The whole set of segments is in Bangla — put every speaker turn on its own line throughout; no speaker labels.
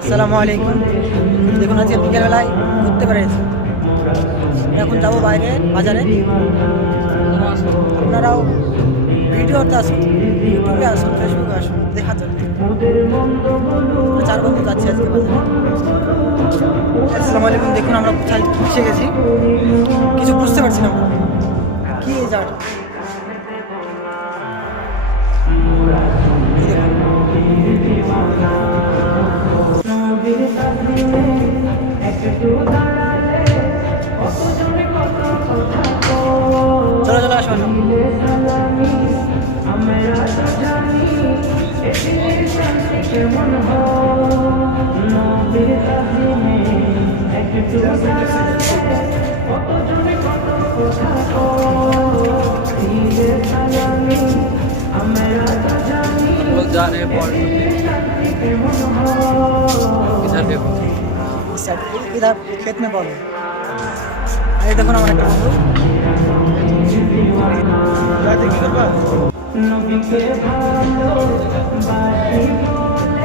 আসসালামু আলাইকুম। দেখুন, আজকে বিকেলবেলায় ঘুরতে পেরেছি এখন যাব বাইরে, বাজারে। আপনারাও ভিডিওতে আসুন, ইউটিউবে আসুন, ফেসবুকে আসুন জন্য। আমরা চার বন্ধু যাচ্ছি আজকে বাজারে। আসসালামু আলাইকুম, দেখুন, আমরা কোথায় এসে গেছি। কিছু বুঝতে পারছি না আমরা। কি এই
जा रहे हैं बॉल इधर देखो
इस साइड इधर खेत में बॉल है। अरे देखो ना हमारा बंधु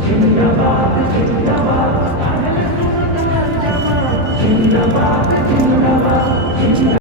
చిన్న బాబు చిన్న బాబు చిన్న